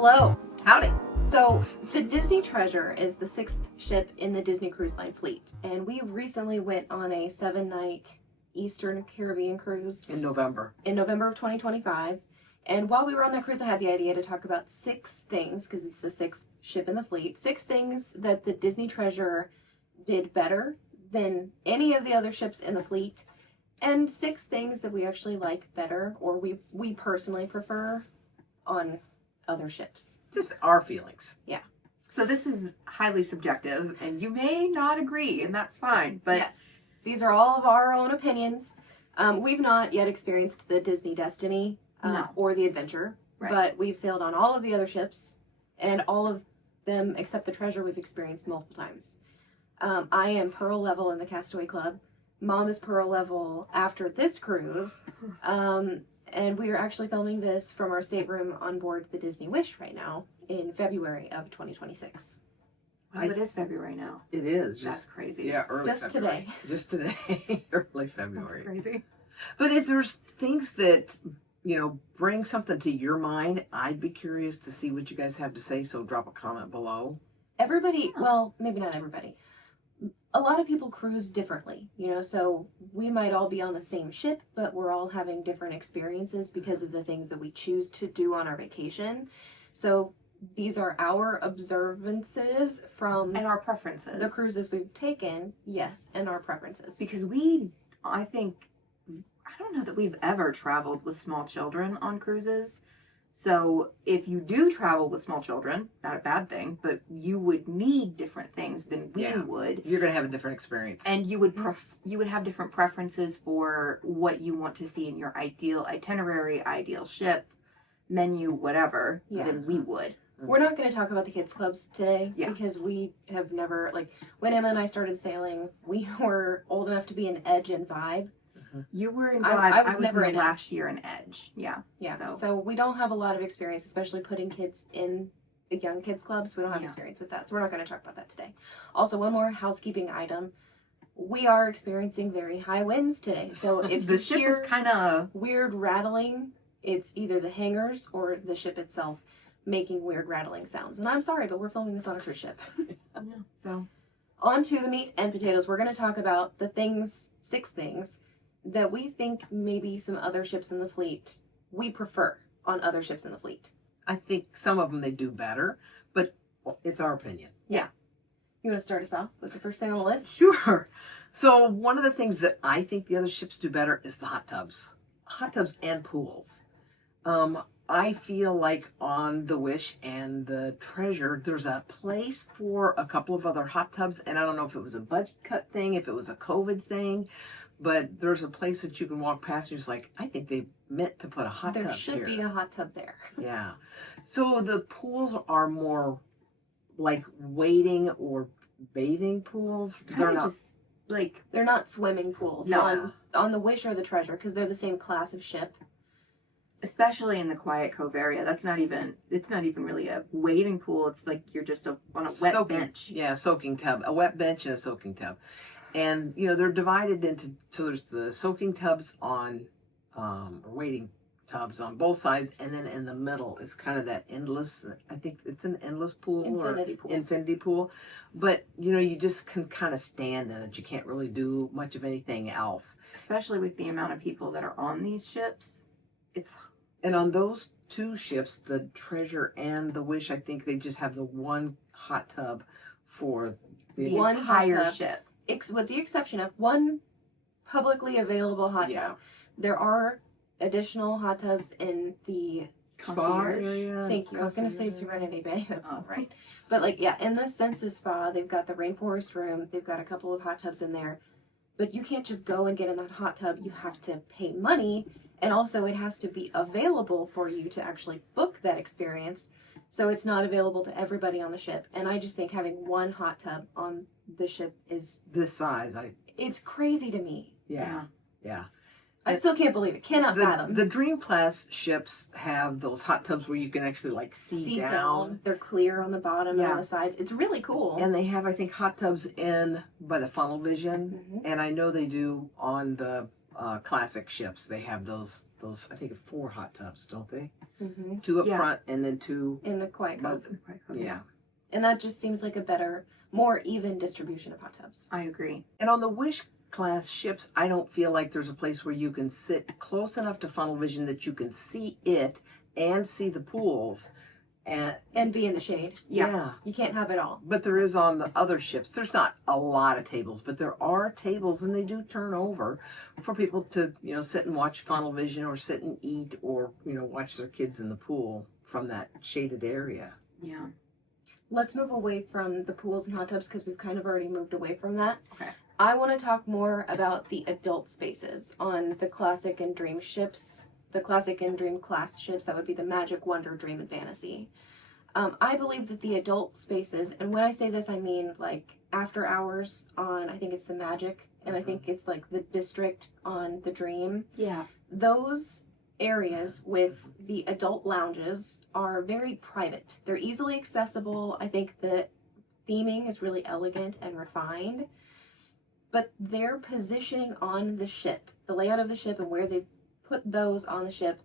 Hello. Howdy. So, the Disney Treasure is the 6th ship in the Disney Cruise Line fleet, and we recently went on a 7-night Eastern Caribbean cruise In November. of 2025. And while we were on that cruise, I had the idea to talk about 6 things, because it's the 6th ship in the fleet, 6 things that the Disney Treasure did better than any of the other ships in the fleet, and 6 things that we actually like better, or we personally prefer on other ships. Just our feelings. Yeah. So this is highly subjective, and you may not agree, and that's fine. But yes, these are all of our own opinions. We've not yet experienced the Disney Destiny or the Adventure, Right. but we've sailed on all of the other ships, and all of them except the Treasure we've experienced multiple times. I am Pearl level in the Castaway Club. Mom is Pearl level after this cruise. And we are actually filming this from our stateroom on board the Disney Wish right now in February of 2026. it is February now. It is. That's Just crazy. Yeah, early Just February. today. Just today. Early February. That's crazy. But if there's things that, bring something to your mind, I'd be curious to see what you guys have to say, so drop a comment below. Everybody, well, maybe not everybody. A lot of people cruise differently, so we might all be on the same ship, but we're all having different experiences because of the things that we choose to do on our vacation. So these are our observances from And our preferences. the cruises we've taken, yes, and our preferences. Because I don't know that we've ever traveled with small children on cruises. So if you do travel with small children, not a bad thing, but you would need different things than we would. You're going to have a different experience. And you would have different preferences for what you want to see in your ideal itinerary, ideal ship, menu, whatever, than we would. We're not going to talk about the kids' clubs today because we have never, when Emma and I started sailing, we were old enough to be in Edge and Vibe. You were in Vibe. I was never in in last year in Edge. Yeah. Yeah. So we don't have a lot of experience, especially putting kids in the young kids clubs. We don't have experience with that. So we're not going to talk about that today. Also, one more housekeeping item. We are experiencing very high winds today. So if the you ship hear is kind of weird rattling, it's either the hangars or the ship itself making weird rattling sounds. And I'm sorry, but we're filming this on a cruise ship. So on to the meat and potatoes. We're going to talk about the 6 things that we think maybe some other ships in the fleet we prefer on other ships in the fleet. I think some of them they do better, but it's our opinion. Yeah. You want to start us off with the first thing on the list? Sure. So one of the things that I think the other ships do better is the hot tubs. Hot tubs and pools. I feel like on the Wish and the Treasure, there's a place for a couple of other hot tubs, and I don't know if it was a budget cut thing, if it was a COVID thing, but there's a place that you can walk past and you're just like, I think they meant to put a hot tub here. There should be a hot tub there. Yeah. So the pools are more like wading or bathing pools. They're not just like they're not swimming pools on the Wish or the Treasure because they're the same class of ship. especially in the Quiet Cove area. It's not even really a wading pool. It's like you're just on a wet bench. Yeah, soaking tub. A wet bench and a soaking tub. And, they're divided into, so there's the soaking tubs on, or wading tubs on both sides. And then in the middle is kind of that endless, I think it's an endless pool. Infinity pool. But, you just can kind of stand in it. You can't really do much of anything else. Especially with the amount of people that are on these ships. And on those 2 ships, the Treasure and the Wish, I think they just have the one hot tub for the entire ship. With the exception of one publicly available hot tub. There are additional hot tubs in the spa area. Thank you. I was going to say Serenity Bay. That's not right. But in the Senses Spa, they've got the Rainforest Room. They've got a couple of hot tubs in there. But you can't just go and get in that hot tub. You have to pay money. And also it has to be available for you to actually book that experience. So it's not available to everybody on the ship. And I just think having one hot tub on the ship is this size. It's crazy to me. Yeah. I still can't believe it. Cannot fathom. The Dream Class ships have those hot tubs where you can actually see down. They're clear on the bottom and on the sides. It's really cool. And they have, I think, hot tubs in by the funnel vision. And I know they do on the classic ships, they have those I think 4 hot tubs, don't they? Mm-hmm. 2 up Yeah. front and then 2. In the Quiet Cove. Yeah. And that just seems like a better, more even distribution of hot tubs. I agree. And on the Wish class ships, I don't feel like there's a place where you can sit close enough to funnel vision that you can see it and see the pools. And be in the shade. Yeah. You can't have it all. But there is on the other ships. There's not a lot of tables, but there are tables, and they do turn over for people to, sit and watch funnel vision or sit and eat or, watch their kids in the pool from that shaded area. Yeah. Let's move away from the pools and hot tubs because we've kind of already moved away from that. Okay. I want to talk more about the adult spaces on the classic and dream ships. The classic and dream class ships, that would be the Magic, Wonder, Dream, and Fantasy. I believe that the adult spaces, and when I say this, I mean like after hours on, I think it's the Magic, and I think it's like the District on the Dream. Yeah. Those areas with the adult lounges are very private. They're easily accessible. I think the theming is really elegant and refined, but their positioning on the ship, the layout of the ship and where they put those on the ship,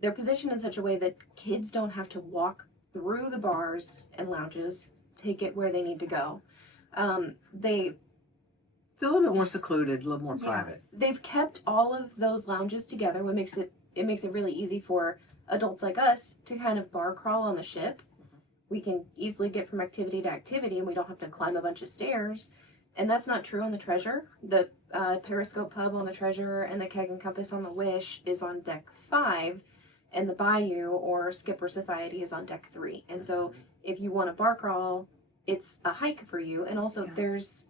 they're positioned in such a way that kids don't have to walk through the bars and lounges to get where they need to go. It's a little bit more secluded, a little more private. They've kept all of those lounges together, what makes it really easy for adults like us to kind of bar crawl on the ship. We can easily get from activity to activity and we don't have to climb a bunch of stairs. And that's not true on the Treasure. The Periscope Pub on the Treasure and the Keg and Compass on the Wish is on deck 5, and the Bayou or Skipper Society is on deck 3. And so if you want to bar crawl, it's a hike for you. And also there's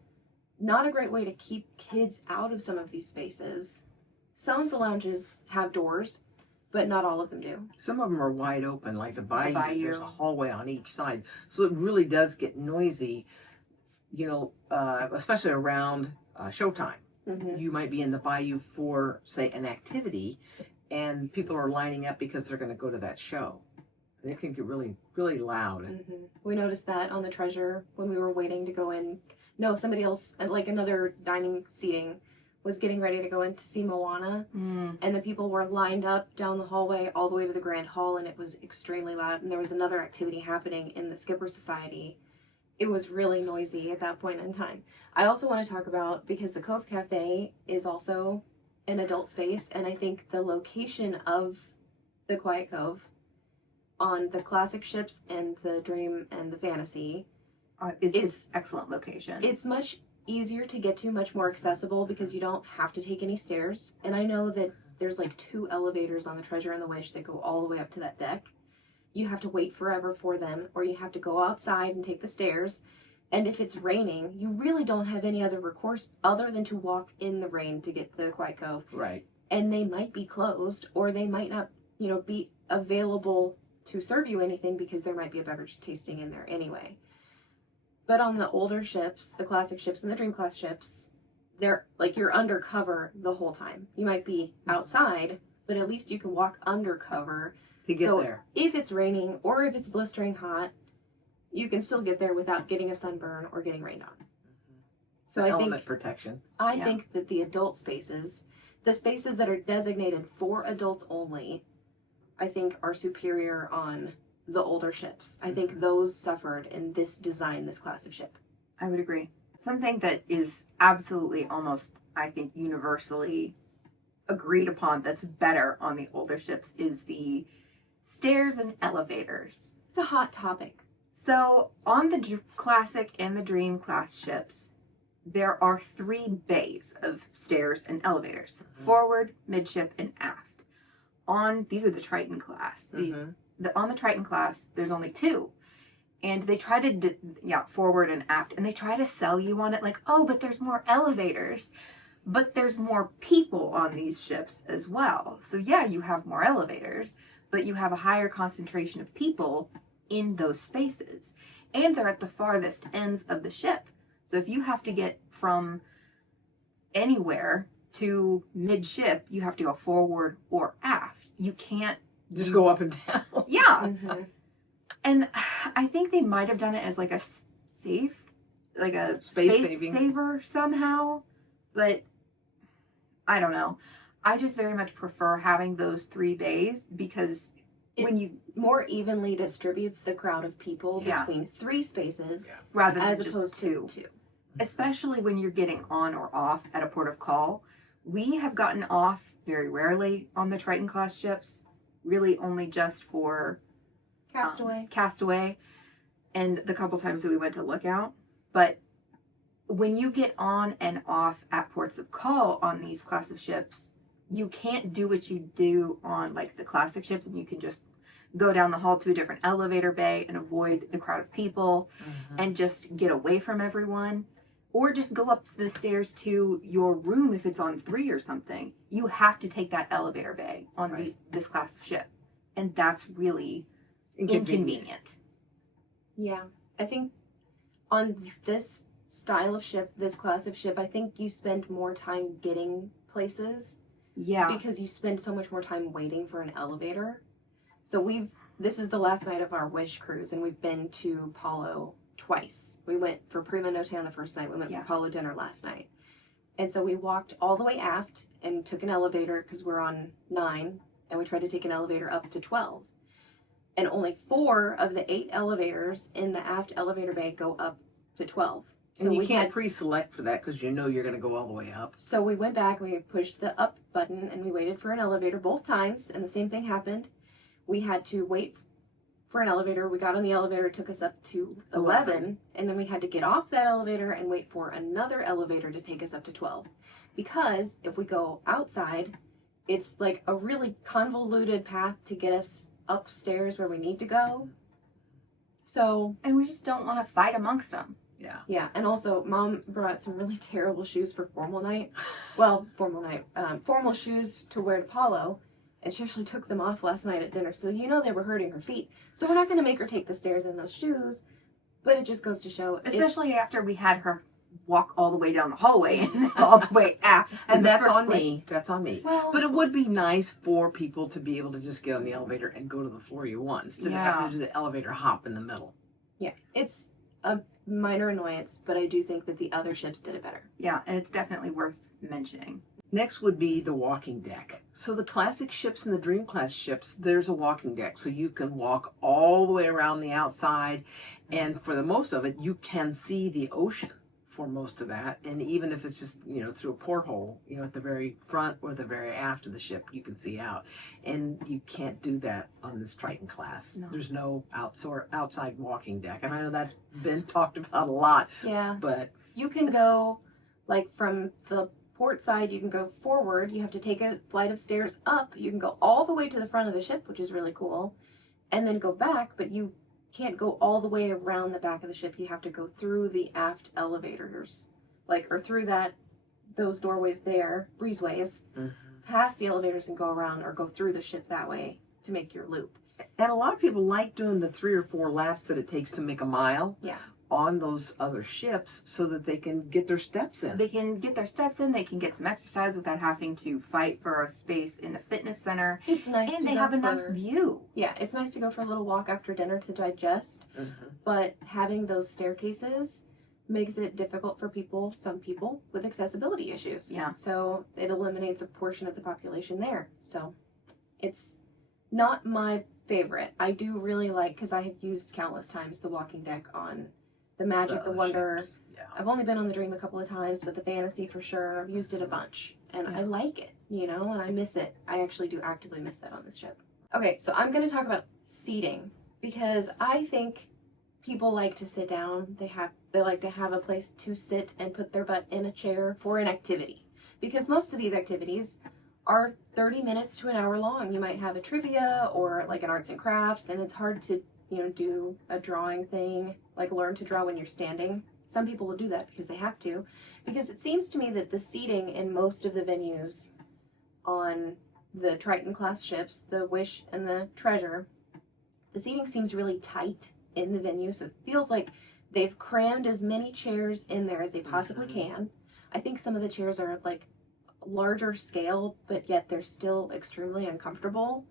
not a great way to keep kids out of some of these spaces. Some of the lounges have doors, but not all of them do. Some of them are wide open, like the Bayou. There's a Bayou. hallway on each side. So it really does get noisy, especially around showtime. Mm-hmm. You might be in the Bayou for, say, an activity, and people are lining up because they're going to go to that show. And it can get really, really loud. Mm-hmm. We noticed that on the Treasure when we were waiting to go in. No, somebody else, like another dining seating, was getting ready to go in to see Moana. And the people were lined up down the hallway all the way to the Grand Hall, and it was extremely loud. And there was another activity happening in the Skipper Society. It was really noisy at that point in time. I also want to talk about, because the Cove Cafe is also an adult space, and I think the location of the Quiet Cove on the classic ships and the Dream and the Fantasy, It's excellent location. it's much easier to get to, much more accessible because you don't have to take any stairs. And I know that there's like 2 elevators on the Treasure and the Wish that go all the way up to that deck. You have to wait forever for them, or you have to go outside and take the stairs. And if it's raining, you really don't have any other recourse other than to walk in the rain to get to the Quiet Cove. Right. And they might be closed, or they might not, be available to serve you anything because there might be a beverage tasting in there anyway. But on the older ships, the classic ships and the Dream Class ships, they're like you're undercover the whole time. You might be outside, but at least you can walk undercover To get so there. if it's raining or if it's blistering hot, you can still get there without getting a sunburn or getting rained on. So I Element think protection. Yeah. think that the adult spaces, the spaces that are designated for adults only, I think are superior on the older ships. I think those suffered in this design, this class of ship. I would agree. Something that is absolutely almost, I think, universally agreed upon that's better on the older ships is the stairs and elevators. It's a hot topic. So on the classic and the Dream Class ships, there are 3 bays of stairs and elevators: forward, midship, and aft. These are the Triton Class. On the Triton Class, there's only 2. And they try to, forward and aft, and they try to sell you on it like, oh, but there's more elevators. But there's more people on these ships as well. So yeah, you have more elevators, but you have a higher concentration of people in those spaces. And they're at the farthest ends of the ship. So if you have to get from anywhere to midship, you have to go forward or aft. You can't Just go up and down. Yeah. Mm-hmm. And I think they might have done it as like a safe, like a Space space saving. saver somehow. But I don't know. I just very much prefer having those 3 bays because when you more evenly distributes the crowd of people Yeah. between 3 spaces rather than as just opposed 2. to 2. Especially when you're getting on or off at a port of call. We have gotten off very rarely on the Triton Class ships, really only just for Castaway, and the couple times that we went to Lookout. But when you get on and off at ports of call on these class of ships, you can't do what you do on like the classic ships, and you can just go down the hall to a different elevator bay and avoid the crowd of people and just get away from everyone. Or just go up the stairs to your room if it's on 3 or something. You have to take that elevator bay on this class of ship. And that's really inconvenient. Yeah. I think on this style of ship, this class of ship, I think you spend more time getting places. Yeah. Because you spend so much more time waiting for an elevator. So this is the last night of our Wish cruise, and we've been to Palo twice. We went for Prima Notte on the first night. We went for Palo dinner last night. And so we walked all the way aft and took an elevator because we're on 9, and we tried to take an elevator up to 12. And only 4 of the 8 elevators in the aft elevator bay go up to 12. So and you can't pre-select for that because you know you're going to go all the way up. So we went back, we pushed the up button, and we waited for an elevator both times, and the same thing happened. We had to wait for an elevator. We got on the elevator, it took us up to 11, and then we had to get off that elevator and wait for another elevator to take us up to 12. Because if we go outside, it's like a really convoluted path to get us upstairs where we need to go. So, and we just don't want to fight amongst them. Yeah. Yeah, and also Mom brought some really terrible shoes for formal night. Well, formal shoes to wear to Palo. And she actually took them off last night at dinner, so you know they were hurting her feet. So we're not going to make her take the stairs in those shoes, but it just goes to show. Especially after we had her walk all the way down the hallway and all the way aft. And that's on me. That's on me. Well, but it would be nice for people to be able to just get on the elevator and go to the floor you want instead of having to do the elevator hop in the middle. Yeah, it's a minor annoyance, but I do think that the other ships did it better. Yeah, and it's definitely worth mentioning. Next would be the walking deck. So the classic ships and the Dream Class ships, there's a walking deck. So you can walk all the way around the outside. And for the most of it, you can see the ocean for most of that. And even if it's just, through a porthole, at the very front or the very aft of the ship, you can see out. And you can't do that on this Triton Class. No. There's no outside walking deck. And I know that's been talked about a lot. Yeah. But you can go, from the port side, you can go forward. You have to take a flight of stairs up. You can go all the way to the front of the ship, which is really cool, and then go back, but you can't go all the way around the back of the ship. You have to go through the aft elevators, or through those doorways there, breezeways, past the elevators and go around or go through the ship that way to make your loop. And a lot of people like doing the 3 or 4 laps that it takes to make a mile. Yeah. On those other ships so that they can get their steps in. They can get their steps in, they can get some exercise without having to fight for a space in the fitness center. It's nice and to they go have a for, nice view. Yeah, it's nice to go for a little walk after dinner to digest, but having those staircases makes it difficult for some people with accessibility issues. Yeah. So it eliminates a portion of the population there. So it's not my favorite. I do really like, because I have used countless times the walking deck on the Magic, the Wonder. Yeah. I've only been on the Dream a couple of times, but the Fantasy for sure. I've used it a bunch. And I like it, and I miss it. I actually do actively miss that on this ship. Okay, so I'm going to talk about seating, because I think people like to sit down. They like to have a place to sit and put their butt in a chair for an activity. Because most of these activities are 30 minutes to an hour long. You might have a trivia or an arts and crafts, and it's hard to do a drawing thing, learn to draw when you're standing. Some people will do that because they have to. Because it seems to me that the seating in most of the venues on the Triton Class ships, the Wish and the Treasure, the seating seems really tight in the venue. So it feels like they've crammed as many chairs in there as they possibly can. I think some of the chairs are larger scale, but yet they're still extremely uncomfortable.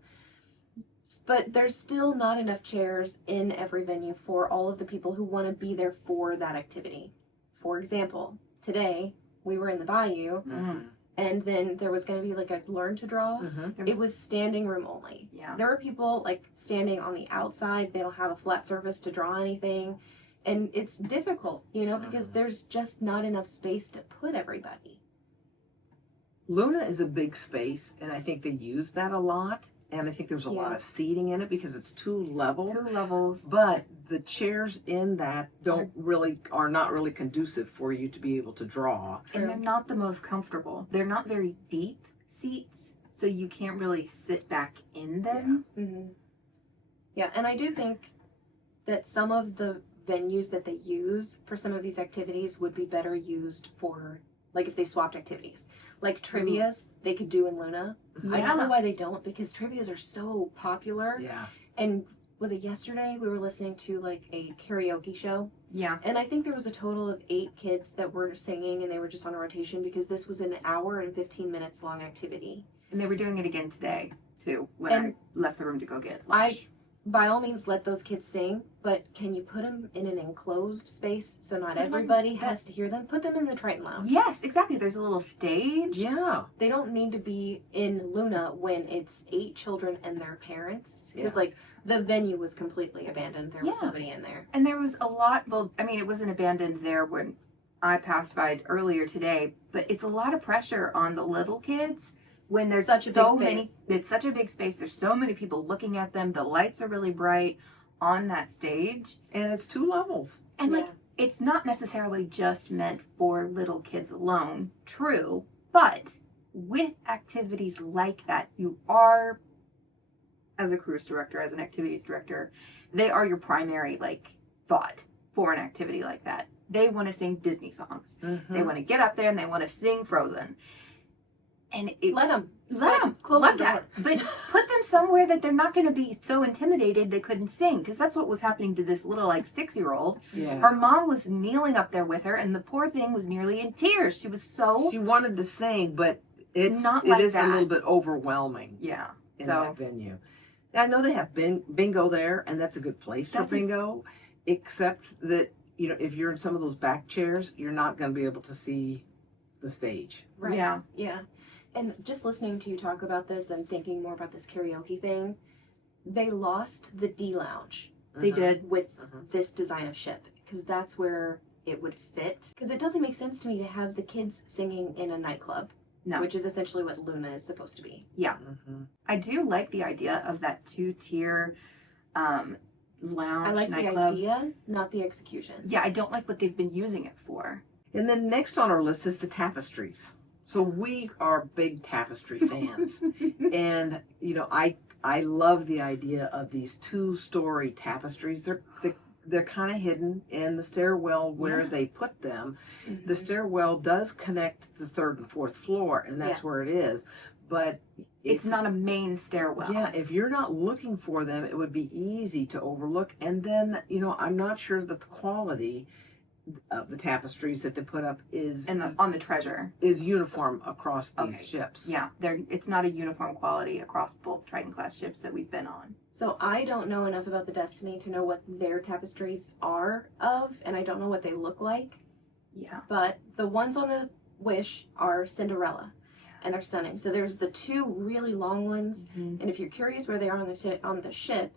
But there's still not enough chairs in every venue for all of the people who want to be there for that activity. For example, today we were in the Bayou, and then there was going to be like a learn to draw. Mm-hmm. It was standing room only. Yeah. There were people like standing on the outside. They don't have a flat surface to draw anything. And it's difficult, because there's just not enough space to put everybody. Luna is a big space, and I think they use that a lot. And I think there's a lot of seating in it because it's 2 levels. 2 levels. But the chairs in that are not really conducive for you to be able to draw. And they're not the most comfortable. They're not very deep seats, so you can't really sit back in them. Yeah. Yeah, and I do think that some of the venues that they use for some of these activities would be better used for, like, if they swapped activities. Like trivias, they could do in Luna. I don't know why they don't, because trivias are so popular. Yeah. And was it yesterday we were listening to like a karaoke show? Yeah. And I think there was a total of 8 kids that were singing, and they were just on a rotation because this was an hour and 15 minutes long activity. And they were doing it again today, too, when I left the room to go get lunch. By all means, let those kids sing, but can you put them in an enclosed space so not everybody has to hear them? Put them in the Triton Lounge. Yes, exactly. There's a little stage. Yeah. They don't need to be in Luna when it's 8 children and their parents. Because, the venue was completely abandoned. There was nobody in there. And there was a lot, it wasn't abandoned there when I passed by earlier today, but it's a lot of pressure on the little kids. When there's it's such a big space, there's so many people looking at them, the lights are really bright on that stage. And it's 2 levels. And it's not necessarily just meant for little kids alone, true, but with activities like that, you are, as a cruise director, as an activities director, they are your primary thought for an activity like that. They want to sing Disney songs. Mm-hmm. They want to get up there and they want to sing Frozen. And let them close the door. But put them somewhere that they're not going to be so intimidated they couldn't sing, because that's what was happening to this little 6-year-old. Yeah. Her mom was kneeling up there with her, and the poor thing was nearly in tears. She wanted to sing, but it is a little bit overwhelming. Yeah. In that venue. I know they have bingo there, and that's a good place for bingo, except that if you're in some of those back chairs, you're not going to be able to see the stage. Right. Yeah. Yeah. And just listening to you talk about this and thinking more about this karaoke thing, they lost the D Lounge. They did. With this design of ship, because that's where it would fit. Because it doesn't make sense to me to have the kids singing in a nightclub. No. Which is essentially what Luna is supposed to be. Yeah. Mm-hmm. I do like the idea of that 2-tier lounge nightclub. I like the idea, not the execution. Yeah, I don't like what they've been using it for. And then next on our list is the Tapestries. So we are big Tapestry fans. And, I love the idea of these 2-story tapestries. They're kind of hidden in the stairwell where they put them. Mm-hmm. The stairwell does connect the 3rd and 4th floor, and that's where it is. But it's not a main stairwell. Yeah, if you're not looking for them, it would be easy to overlook. And then, I'm not sure that the quality of the tapestries that they put up is on the Treasure is uniform across these ships. Yeah, it's not a uniform quality across both Triton Class ships that we've been on. So I don't know enough about the Destiny to know what their tapestries are of, and I don't know what they look like. Yeah. But the ones on the Wish are Cinderella, and they're stunning. So there's the 2 really long ones, and if you're curious where they are on the ship,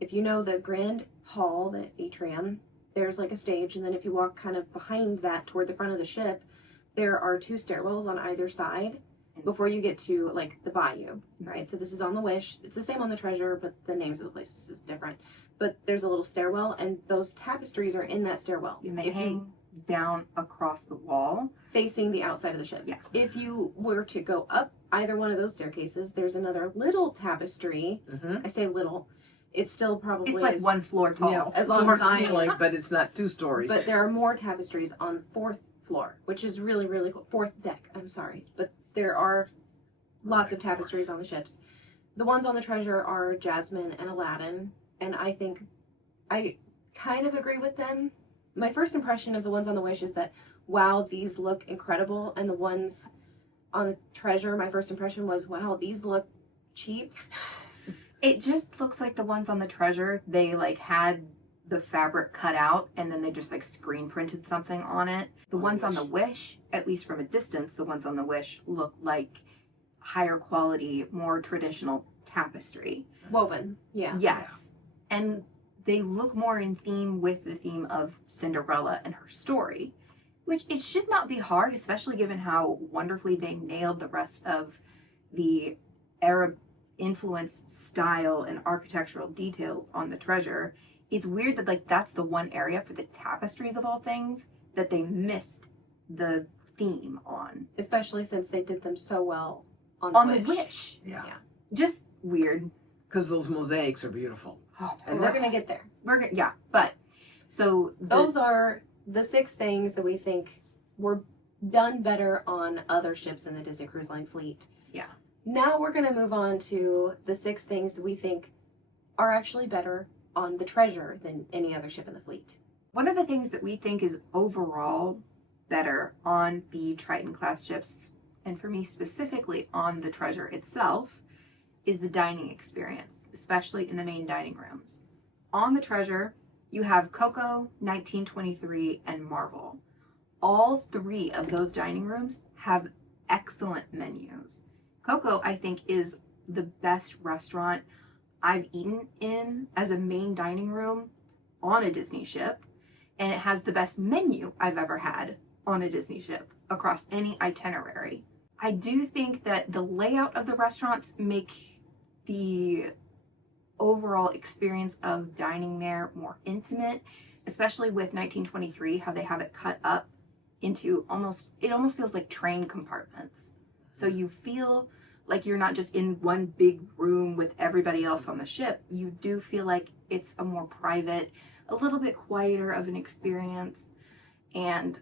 if you know the Grand Hall, the atrium, there's a stage, and then if you walk kind of behind that toward the front of the ship, there are 2 stairwells on either side before you get to the bayou, right? So this is on the Wish. It's the same on the Treasure, but the names of the places is different. But there's a little stairwell, and those tapestries are in that stairwell. And they hang down across the wall, facing the outside of the ship. Yeah. If you were to go up either one of those staircases, there's another little tapestry. I say little. It's still probably it's 1 floor tall. Yeah, as long as ceiling, but it's not 2 stories. But there are more tapestries on the 4th floor, which is really, really cool. 4th deck, I'm sorry. But there are lots of tapestries on the ships. The ones on the Treasure are Jasmine and Aladdin, and I think I kind of agree with them. My first impression of the ones on the Wish is that, wow, these look incredible, and the ones on the Treasure, my first impression was, wow, these look cheap. It just looks like the ones on the Treasure, they had the fabric cut out and then they just like screen printed something on it. The ones on the Wish, at least from a distance, the ones on the Wish look like higher quality, more traditional tapestry. Woven. Yeah. Yes. And they look more in theme with the theme of Cinderella and her story, which it should not be hard, especially given how wonderfully they nailed the rest of the Arab influence style and architectural details on the treasure. It's weird that like that's the one area for the tapestries of all things that they missed the theme on. Especially since they did them so well on The Wish. Wish. Yeah. Just weird. Because those mosaics are beautiful. Oh, And we're gonna get there. yeah, but so Those are the 6 things that we think were done better on other ships in the Disney Cruise Line fleet. Yeah. Now we're gonna move on to the 6 things that we think are actually better on the Treasure than any other ship in the fleet. one of the things that we think is overall better on the Triton class ships, and for me specifically on the Treasure itself, is the dining experience, especially in the main dining rooms. On the Treasure, you have Coco, 1923, and Marvel. All 3 of those dining rooms have excellent menus. Coco, I think, is the best restaurant I've eaten in as a main dining room on a Disney ship, and it has the best menu I've ever had on a Disney ship across any itinerary. I do think that the layout of the restaurants make the overall experience of dining there more intimate, especially with 1923, how they have it cut up into it almost feels like train compartments. So you feel like you're not just in one big room with everybody else on the ship. You do feel like it's a more private, a little bit quieter of an experience. And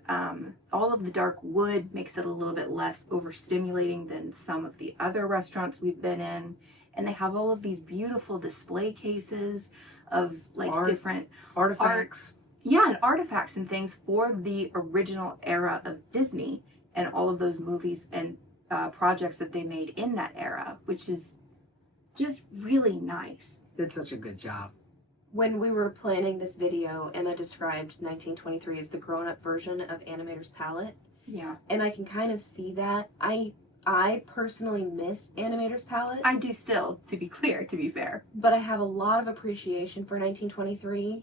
all of the dark wood makes it a little bit less overstimulating than some of the other restaurants we've been in. And they have all of these beautiful display cases of like different artifacts. Yeah, and artifacts and things for the original era of Disney and all of those movies and projects that they made in that era, which is just really nice. Did such a good job. When we were planning this video, Emma described 1923 as the grown-up version of Animator's Palette. Yeah. And I can kind of see that. I personally miss Animator's Palette. I do still, to be clear, to be fair. But I have a lot of appreciation for 1923.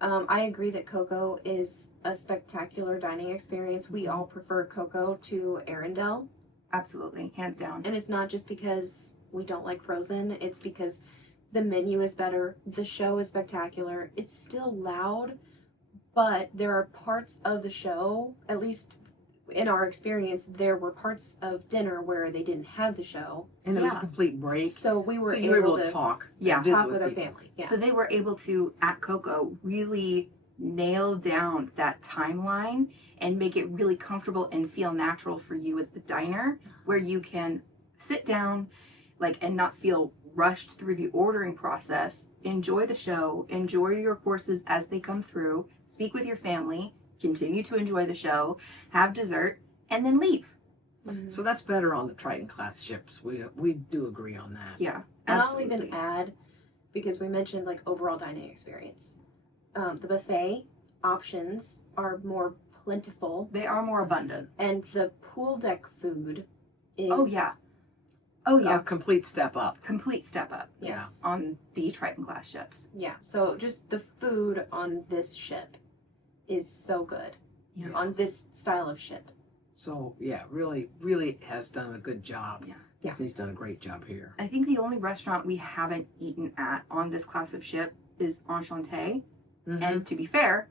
Yeah. I agree that Coco is a spectacular dining experience. We all prefer Coco to Arendelle. Absolutely, hands down. And it's not just because we don't like Frozen. It's because the menu is better. The show is spectacular. It's still loud, but there are parts of the show, at least in our experience, there were parts of dinner where they didn't have the show. And it was a Yeah. complete break. So we were you able to talk. Yeah, and visit talk with our people. family. Yeah. So they were able to, at Coco, really nail down that timeline and make it really comfortable and feel natural for you as the diner, where you can sit down and not feel rushed through the ordering process, enjoy the show, enjoy your courses as they come through, speak with your family, continue to enjoy the show, have dessert, and then leave. Mhm. So that's better on the Triton class ships. We do agree on that. Yeah, And absolutely. I'll even add, because we mentioned overall dining experience, the buffet options are more plentiful, They are more abundant. and the pool deck food is Oh yeah, A complete step up. complete step up. yes, On the Triton class ships. yeah. So just the food on this ship is so good Yeah. on this style of ship. So yeah, really, really has done a good job. Yeah. Disney's done a great job here. I think the only restaurant we haven't eaten at on this class of ship is Enchanté. Mhm. And to be fair,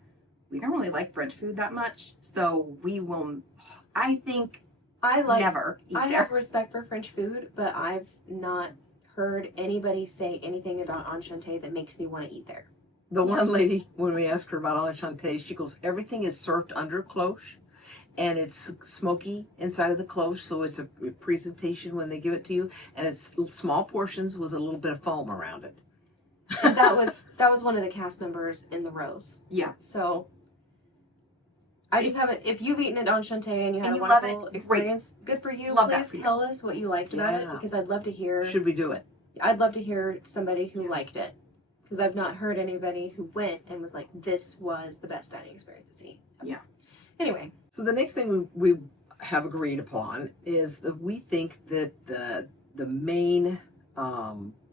we don't really like French food that much. So we will, I think, never eat I there. have respect for French food, but I've not heard anybody say anything about Enchanté that makes me want to eat there. The one lady, when we asked her about Enchanté, she goes, everything is served under cloche, and it's smoky inside of the cloche, so it's a presentation when they give it to you, and it's small portions with a little bit of foam around it. that was one of the cast members in the Rose. Yeah. So I just haven't. If you've eaten at Enchanté and you had And a you love it, wonderful great. experience, good for you. Love that Please for you. tell us what you liked about it, Yeah. because I'd love to hear. Should we do it? I'd love to hear somebody who liked it. because I've not heard anybody who went and was like, this was the best dining experience to see. Yeah. Anyway. So the next thing we have agreed upon is that we think that the main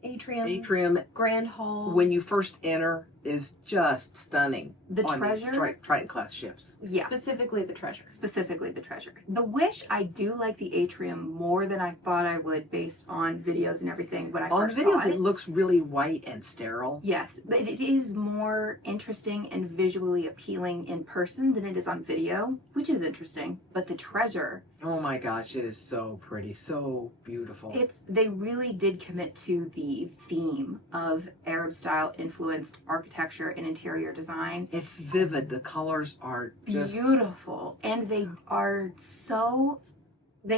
atrium Grand Hall. when you first enter is just stunning. The on treasure? these Triton Class ships. Yeah. Specifically the treasure. Specifically the treasure. The Wish, I do like the atrium more than I thought I would based on videos and everything when I On first videos, saw it looks really white and sterile. Yes, but it is more interesting and visually appealing in person than it is on video, which is interesting. But the treasure, Oh my gosh, it is so pretty, so beautiful. they really did commit to the theme of Arab style influenced architecture and interior design. It's vivid. The colors are just Beautiful. And they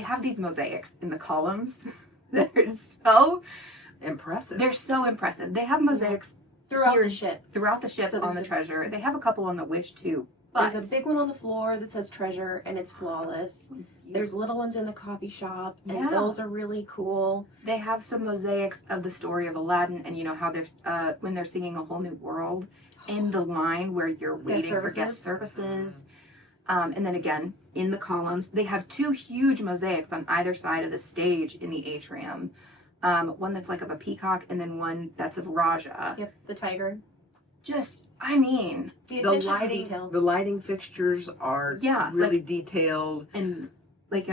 have these mosaics in the columns that are impressive. they're so impressive. They have mosaics Throughout here- the ship. throughout the ship So on there's the treasure. They have a couple on the Wish too. There's But a big one on the floor that says treasure, and it's flawless. There's little ones in the coffee shop, and Yeah. those are really cool. They have some mosaics of the story of Aladdin, and you know how there's when they're singing A Whole New World in the line where you're waiting for guest services. And then again, in the columns, they have two huge mosaics on either side of the stage in the atrium. One that's like of a peacock, and then one that's of Raja. Yep, the tiger. Just, I mean, The the attention to lighting, detail. the lighting fixtures are Yeah, really detailed. and like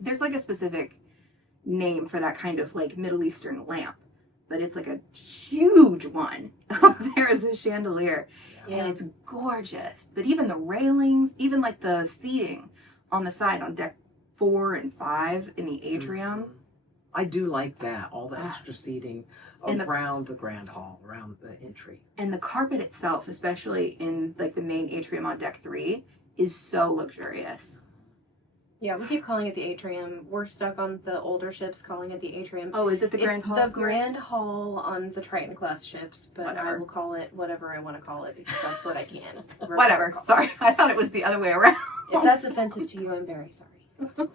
there's like a specific name for that kind of like Middle Eastern lamp, but it's like a huge one up there as a chandelier. Yeah. And it's gorgeous. But even the railings, even like the seating on the side on deck 4 and 5 in the atrium. I do like that, all the Ah. extra seating And around the Grand Hall, around the entry. And the carpet itself, especially in like the main atrium on deck 3, is so luxurious. Yeah, we keep calling it the atrium. We're stuck on the older ships calling it the atrium. Oh, is it the Grand It's Hall? the Grand Hall on the Triton Class ships, but I Whatever. will call it whatever I want to call it because that's what I can. Whatever. Sorry. I thought it was the other way around. If that's offensive to you, I'm very sorry.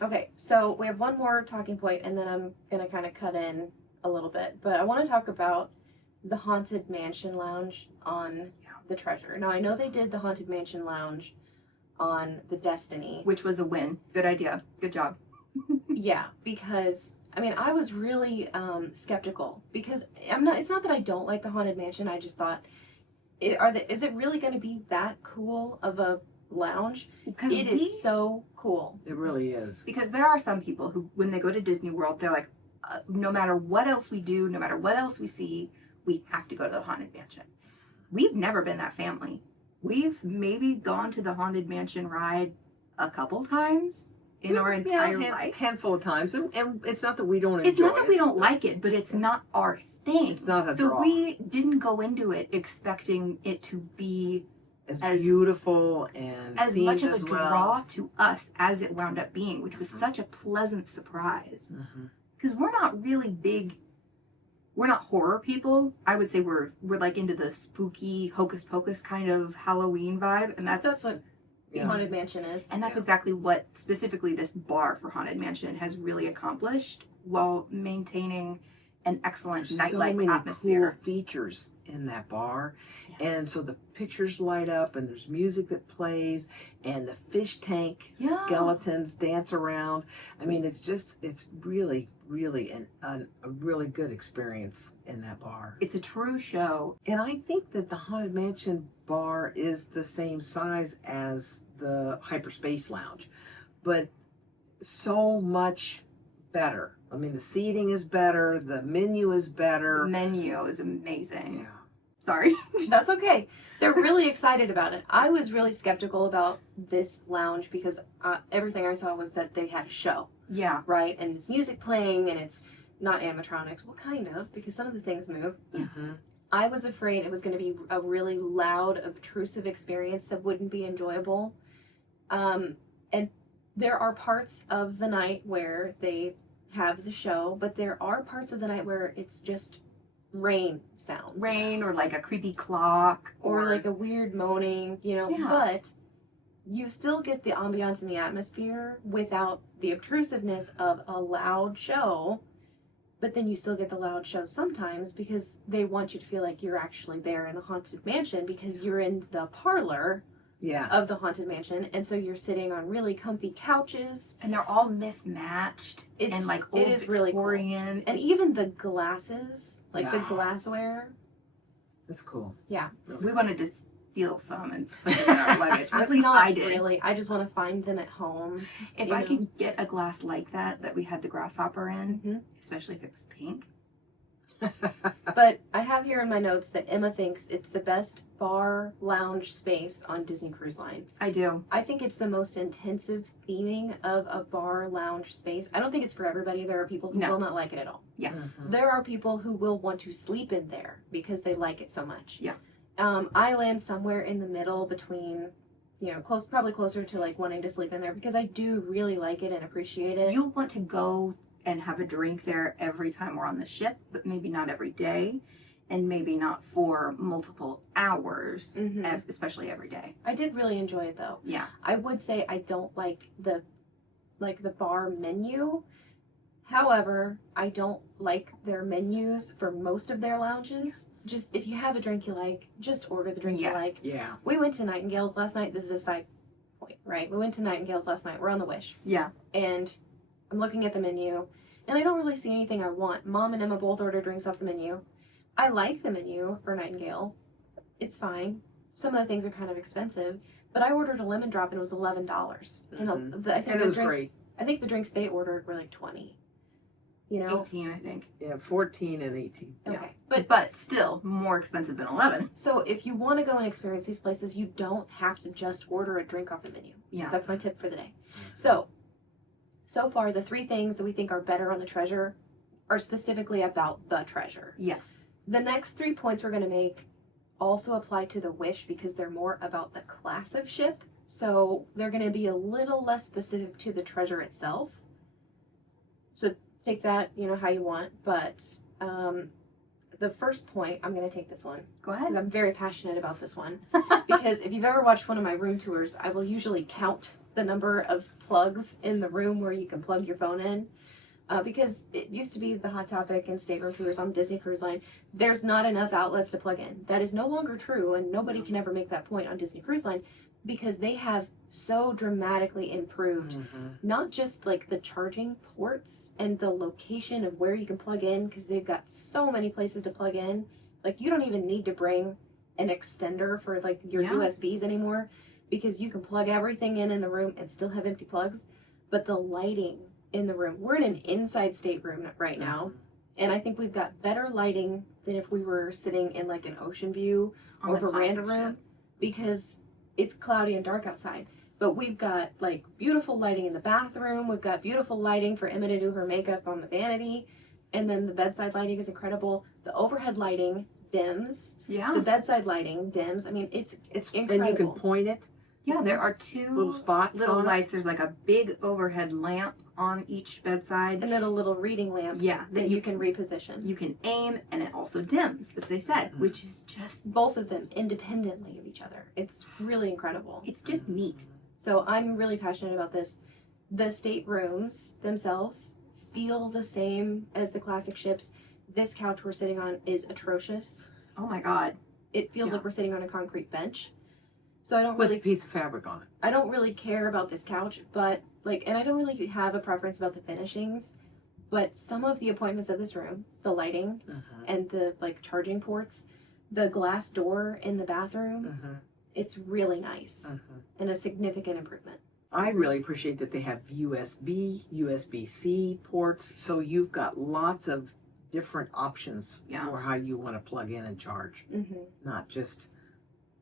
Okay, so we have one more talking point, and then I'm going to kind of cut in a little bit. But I want to talk about the Haunted Mansion Lounge on the Treasure. Now, I know they did the Haunted Mansion Lounge on the Destiny. Which was a win. Good idea. Good job. Yeah, because I mean, I was really skeptical because it's not that I don't like the Haunted Mansion. I just thought, is it really going to be that cool of a lounge? It is so cool. It really is. Because there are some people who, when they go to Disney World, they're like, no matter what else we do, no matter what else we see, we have to go to the Haunted Mansion. We've never been that family. We've maybe gone to the Haunted Mansion ride a couple times in our entire life. Handful of times. And it's not that we don't enjoy It's not that it. we don't like it, but it's not our thing. It's not a So draw. we didn't go into it expecting it to be as as- beautiful and as themed much of a as well. draw to us as it wound up being, which was such a pleasant surprise. Mhm. Because we're not really big, we're not horror people. I would say we're like into the spooky hocus pocus kind of Halloween vibe, and that's what Yes. Haunted Mansion is. and that's Yeah. exactly what specifically this bar for Haunted Mansion has really accomplished while maintaining an excellent So nightlife many atmosphere. cool features in that bar, and so the pictures light up, and there's music that plays, and the fish tank Yeah. skeletons dance around. I mean, it's really a really good experience in that bar. It's a true show. And I think that the Haunted Mansion bar is the same size as the Hyperspace Lounge, but so much better. I mean, the seating is better, the menu is The better. menu is amazing. Yeah. Sorry. That's okay. They're really excited about it. I was really skeptical about this lounge because everything I saw was that they had a show, Yeah. right? And it's music playing and it's not animatronics. Well, kind of, because some of the things move. Mm-hmm. I was afraid it was going to be a really loud, obtrusive experience that wouldn't be enjoyable. And there are parts of the night where they have the show, but there are parts of the night where it's just rain sounds. Rain or like a creepy clock Or like a weird moaning, Yeah. but you still get the ambiance and the atmosphere without the obtrusiveness of a loud show. but then you still get the loud show sometimes because they want you to feel like you're actually there in the Haunted Mansion because you're in the parlor Yeah. of the Haunted Mansion, and so you're sitting on really comfy couches. And they're all mismatched and like old it is really cool. Victorian. And even the glasses, like the Yes. glassware. That's cool. Yeah. We wanted to steal some and put it in our luggage. Or at least Not I did. really. I just want to find them at home. If you I know. could get a glass like that we had the grasshopper in, Mhm. especially if it was pink. But I have here in my notes that Emma thinks it's the best bar lounge space on Disney Cruise Line. I do. I think it's the most intensive theming of a bar lounge space. I don't think it's for everybody. There are people who No. will not like it at all. Yeah. Mhm. There are people who will want to sleep in there because they like it so much. Yeah. I land somewhere in the middle between, probably closer to like wanting to sleep in there because I do really like it and appreciate it. You'll want to go and have a drink there every time we're on the ship, but maybe not every day, and maybe not for multiple hours, Mhm. especially every day. I did really enjoy it though. Yeah. I would say I don't like the bar menu. However, I don't like their menus for most of their lounges. Just if you have a drink you like, just order the drink you Yes. like. Yeah. We went to Nightingale's last night. This is a side point, right? We went to Nightingale's last night. We're on the Wish. Yeah. And I'm looking at the menu, and I don't really see anything I want. Mom and Emma both ordered drinks off the menu. I like the menu for Nightingale. It's fine. Some of the things are kind of expensive, but I ordered a lemon drop and it was $11. Mhm. And I think And the it was drinks, great. I think the drinks they ordered were like 20. 18, I think. Yeah, 14 and 18. Yeah. Okay, but But still more expensive than 11. so if you want to go and experience these places, you don't have to just order a drink off the menu. Yeah. That's my tip for the day. So far, the 3 things that we think are better on the Treasure are specifically about the Treasure. Yeah. The next 3 points we're going to make also apply to the Wish because they're more about the class of ship. So they're going to be a little less specific to the Treasure itself. So take that, how you want. But the first point, I'm going to take this one Go because ahead. I'm very passionate about this one. Because if you've ever watched one of my room tours, I will usually count the number of plugs in the room where you can plug your phone in. Because it used to be the hot topic in stateroom tours on Disney Cruise Line. There's not enough outlets to plug in. That is no longer true, and nobody can ever make that point on Disney Cruise Line because they have so dramatically improved Mhm. not just like the charging ports and the location of where you can plug in because they've got so many places to plug in. Like you don't even need to bring an extender for like your Yeah. USBs anymore because you can plug everything in the room and still have empty plugs. But the lighting in the room, we're in an inside stateroom right now, and I think we've got better lighting than if we were sitting in like an ocean view On or the veranda classic room ship. because it's cloudy and dark outside. But we've got like beautiful lighting in the bathroom. We've got beautiful lighting for Emma to do her makeup on the vanity. And then the bedside lighting is incredible. The overhead lighting dims. Yeah. The bedside lighting dims. I mean, it's It's incredible. and you can point it, Yeah, there are 2 little spots little on it. lights. There's like a big overhead lamp on each bedside. And then a little reading lamp Yeah, that you can reposition. you can aim, and it also dims, as they said, Mhm. which is just Both of them independently of each other. It's really incredible. it's just neat. So I'm really passionate about this. The staterooms themselves feel the same as the classic ships. This couch we're sitting on is atrocious. Oh my god. It feels Yeah. like we're sitting on a concrete bench. So I don't with a really piece of fabric on it. I don't really care about this couch, but and I don't really have a preference about the finishings, but some of the appointments of this room, the lighting and the charging ports, the glass door in the bathroom, it's really nice and a significant improvement. I really appreciate that they have USB, USB-C ports, so you've got lots of different options Yeah. for how you want to plug in and charge, not just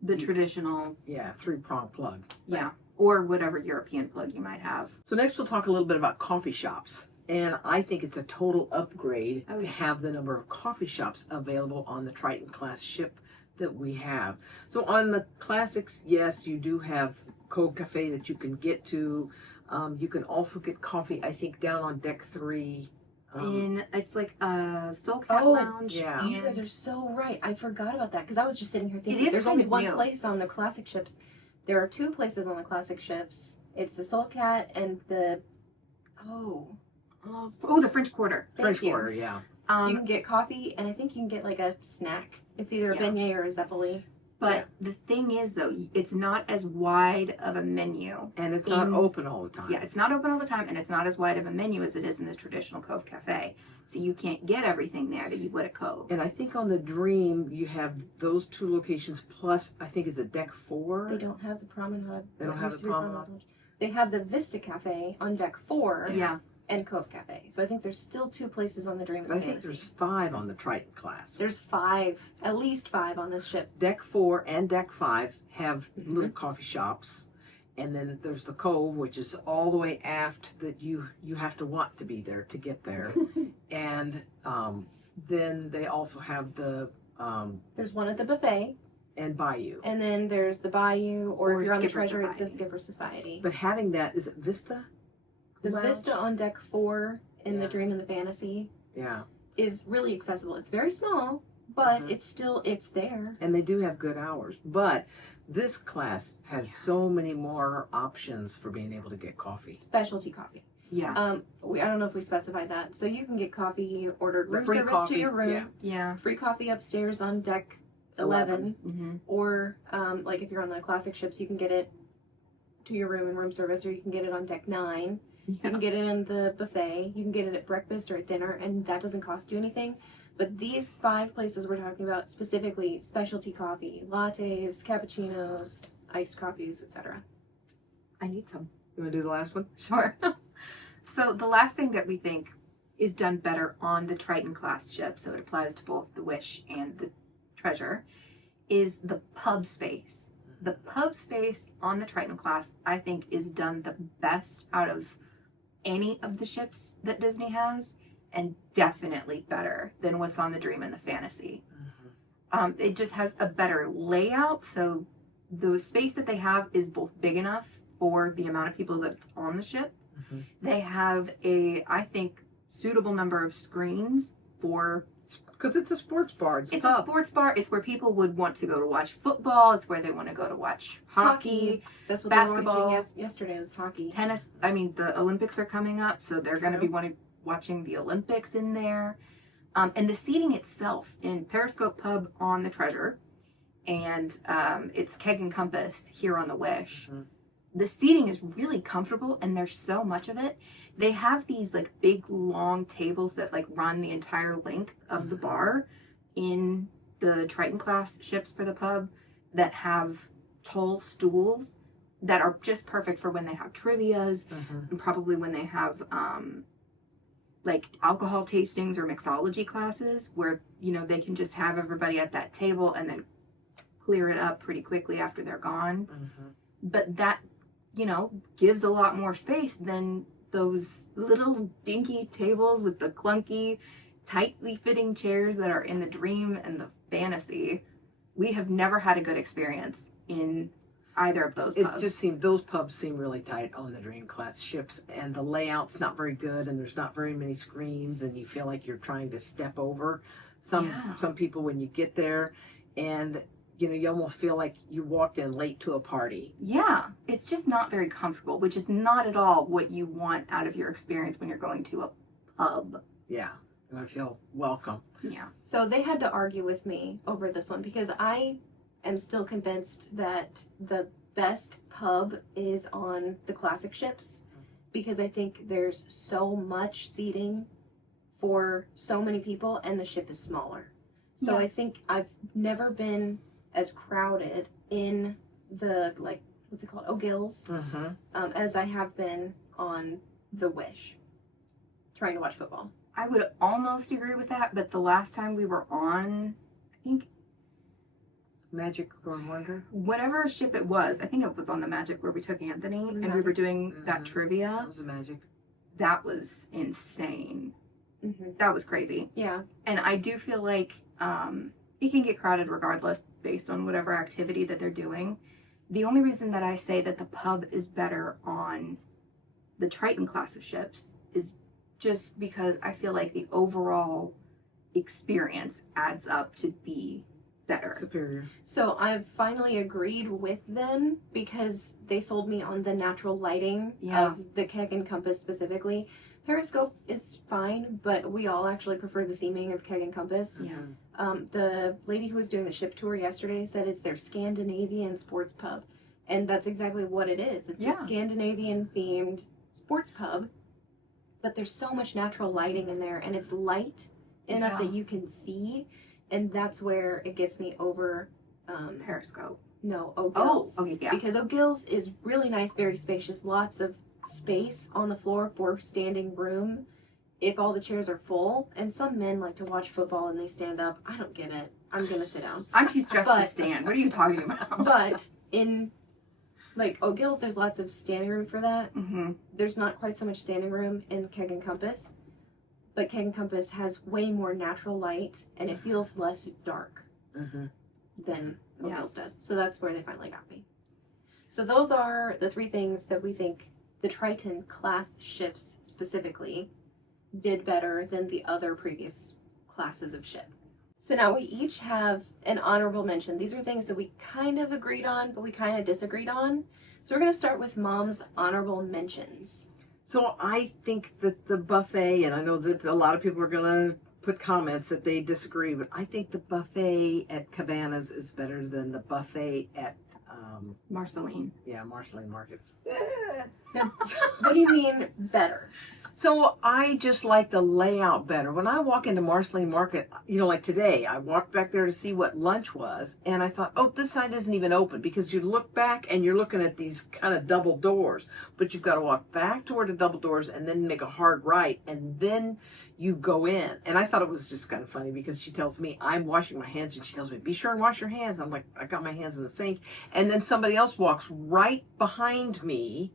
The traditional, 3-prong plug. yeah, or whatever European plug you might have. So next we'll talk a little bit about coffee shops. And I think it's a total upgrade Oh, to yeah. have the number of coffee shops available on the Triton Class ship that we have. So on the classics, yes, you do have Cold Cafe that you can get to. You can also get coffee, I think, down on deck 3. And it's like a Soul Cat Oh, Lounge. yeah. You guys are so right. I forgot about that because I was just sitting here thinking is there's kind only of one new. place on the classic ships. There are 2 places on the classic ships. It's the Soul Cat and the Oh, the French Quarter. Thank French you. Quarter, yeah. You can get coffee, and I think you can get like a snack. It's either a Yeah. beignet or a zeppoli. But Yeah. the thing is, though, it's not as wide of a menu. And it's not open all the time. Yeah, it's not open all the time, and it's not as wide of a menu as it is in the traditional Cove Cafe. So you can't get everything there that you would at Cove. And I think on the Dream, you have those 2 locations plus, I think, is it deck 4? They don't have the promenade. They don't It have used the to be promenade. Lodge. They have the Vista Cafe on deck 4 Yeah. and Cove Cafe. So I think there's still 2 places on the Dream But and I think Fantasy. there's 5 on the Triton Class. There's 5, at least 5 on this ship. Deck 4 and Deck 5 have Mm-hmm. little coffee shops. And then there's the Cove, which is all the way aft that you have to want to be there to get there. And then they also have the There's one at the buffet, and Bayou. and then there's the Bayou, or Or if you're on the Skipper Treasure, it's the Society. Skipper Society. But having that, is it Vista? The Lounge? Vista on deck 4 in Yeah. the Dream and the Fantasy Yeah. is really accessible. It's very small, but Mhm. it's there. And they do have good hours. But this class has so many more options for being able to get coffee. Specialty coffee. Yeah. I don't know if we specified that. So you can get coffee ordered The room free service coffee, to your room. yeah. Yeah. Free coffee upstairs on deck 11. Mm-hmm. Or like if you're on the classic ships, you can get it to your room in room service, or you can get it on deck 9. You can get it in the buffet. You can get it at breakfast or at dinner, and that doesn't cost you anything. But these 5 places we're talking about, specifically specialty coffee, lattes, cappuccinos, iced coffees, etc. I need some. You want to do the last one? Sure. So the last thing that we think is done better on the Triton Class ship, so it applies to both the Wish and the Treasure, is the pub space. The pub space on the Triton Class, I think, is done the best out of any of the ships that Disney has, and definitely better than what's on the Dream and the Fantasy. It just has a better layout, so the space that they have is both big enough for the amount of people that's on the ship. Mhm. They have a, I think, suitable number of screens for. Because it's a sports bar. It's It's a a pub. sports bar. It's where people would want to go to watch football. It's where they want to go to watch hockey, That's what Basketball. they were watching yesterday was hockey. tennis. I mean, the Olympics are coming up, so they're going to be watching the Olympics in there. And the seating itself in Periscope Pub on the Treasure, and it's Keg and Compass here on the Wish. Mhm. The seating is really comfortable, and there's so much of it. They have these like big long tables that like run the entire length of the bar in the Triton Class ships for the pub that have tall stools that are just perfect for when they have trivias Mhm. and probably when they have like alcohol tastings or mixology classes where they can just have everybody at that table and then clear it up pretty quickly after they're gone. Mhm. But that gives a lot more space than those little dinky tables with the clunky tightly fitting chairs that are in the Dream and the Fantasy. We have never had a good experience in either of those It pubs. just seemed, those pubs seem really tight on the Dream Class ships, and the layout's not very good, and there's not very many screens, and you feel like you're trying to step over some people when you get there, and you almost feel like you walked in late to a party. Yeah, it's just not very comfortable, which is not at all what you want out of your experience when you're going to a pub. Yeah, and I feel welcome. Yeah. So they had to argue with me over this one because I am still convinced that the best pub is on the classic ships because I think there's so much seating for so many people and the ship is smaller. So Yeah. I think I've never been as crowded in the what's it called, O'Gills, Mm-hmm. as I have been on the Wish trying to watch football. I would almost agree with that, but the last time we were on, I think Magic or Wonder. whatever ship it was, I think it was on the Magic where we took Anthony was and we Magic. were doing that Mhm. trivia. That was the Magic. That was insane. Mm-hmm. That was crazy. Yeah. And I do feel like it can get crowded regardless based on whatever activity that they're doing. The only reason that I say that the pub is better on the Triton class of ships is just because I feel like the overall experience adds up to be better. Superior. So I've finally agreed with them because they sold me on the natural lighting Yeah. of the Keg and Compass specifically. Periscope is fine, but we all actually prefer the theming of Keg and Compass. Yeah. The lady who was doing the ship tour yesterday said it's their Scandinavian sports pub. And that's exactly what it is. It's a Scandinavian themed sports pub, but there's so much natural lighting in there, and it's light enough that you can see, and that's where it gets me over Periscope. No, O'Gill's. Oh, yeah. Because O'Gill's is really nice, very spacious, lots of space on the floor for standing room if all the chairs are full. And some men like to watch football and they stand up. I don't get it. I'm gonna sit down. I'm too stressed to stand. What are you talking about? But in like O'Gill's, there's lots of standing room for that. Mm-hmm. There's not quite so much standing room in Keg and Compass, but Keg and Compass has way more natural light and it feels less dark than O'Gill's does. So that's where they finally got me. So those are the three things that we think the Triton Class ships specifically did better than the other previous classes of ship. So now we each have an honorable mention. These are things that we kind of agreed on, but we kind of disagreed on. So we're going to start with Mom's honorable mentions. So I think that the buffet, and I know that a lot of people are going to put comments that they disagree, but I think the buffet at Cabanas is better than the buffet at Marceline. Marceline Market. Now, what do you mean better? So I just like the layout better. When I walk into Marceline Market, like today, I walked back there to see what lunch was, and I thought, oh, this side isn't even open, because you look back and you're looking at these kind of double doors, but you've got to walk back toward the double doors and then make a hard right, and then you go in. And I thought it was just kind of funny because she tells me I'm washing my hands, and she tells me, be sure and wash your hands. I'm like, I got my hands in the sink. And then somebody else walks right behind me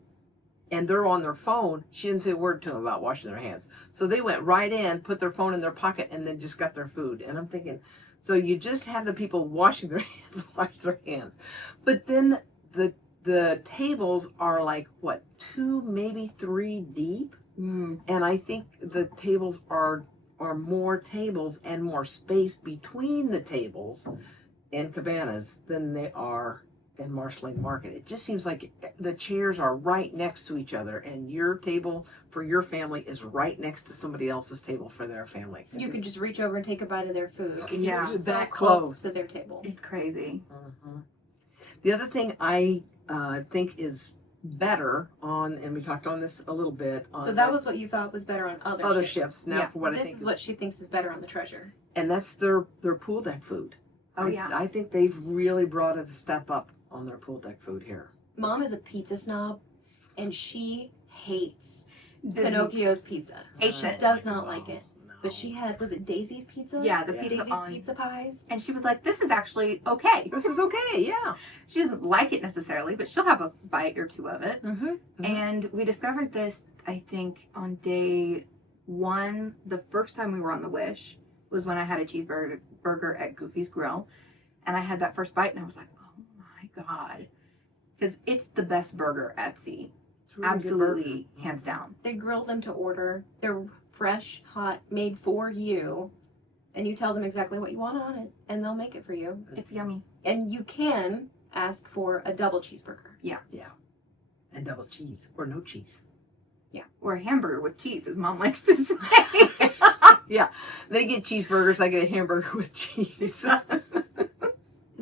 and they're on their phone. She didn't say a word to them about washing their hands. So they went right in, put their phone in their pocket, and then just got their food. And I'm thinking, so you just have the people washing their hands, wash their hands. But then the tables are like, what, 2, maybe 3 deep? And I think the tables are more tables and more space between the tables in Cabanas than they are in Marceline Market. It just seems like the chairs are right next to each other, and your table for your family is right next to somebody else's table for their family. You could just reach over and take a bite of their food. Yeah, You're so that close close to their table. It's crazy. The other thing I think is better and we talked on this a little bit. So that was what you thought was better on other ships. Now, for what I This think is what she thinks is better on the Treasure. and that's their pool deck food. Oh, yeah. I think they've really brought it a step up on their pool deck food here. Mom is a pizza snob, and she hates Disney. Pinocchio's pizza. Hates She it. does not like it. But she had, was it Daisy's Pizza? Yeah, the Yeah. pizza Daisy's on. Pizza Pies. And she was like, this is actually okay. This is okay, yeah. She doesn't like it necessarily, but she'll have a bite or two of it. Mm-hmm. And we discovered this, I think, on day 1. The first time we were on the Wish was when I had a cheeseburger at Goofy's Grill. And I had that first bite and I was like, oh my God. Because it's the best burger at sea. Really Absolutely, hands down. They grill them to order. They're fresh, hot, made for you. And you tell them exactly what you want on it, and they'll make it for you. It's yummy. And you can ask for a double cheeseburger. Yeah. And double cheese or no cheese. Or a hamburger with cheese, as Mom likes to say. Yeah. They get cheeseburgers, I get a hamburger with cheese. Is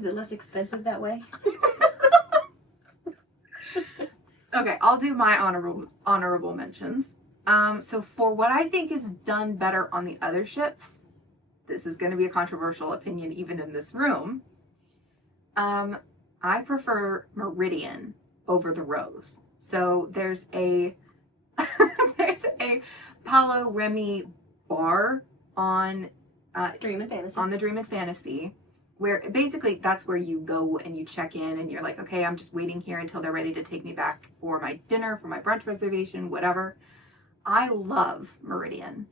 it less expensive that way? Okay, I'll do my honorable mentions. So for what I think is done better on the other ships, this is going to be a controversial opinion even in this room. I prefer Meridian over the Rose. So there's a Palo Remy bar on Dream and Fantasy. on the Dream and Fantasy, where basically that's where you go and you check in and you're like, okay, I'm just waiting here until they're ready to take me back for my dinner, for my brunch reservation, whatever. I love Meridian.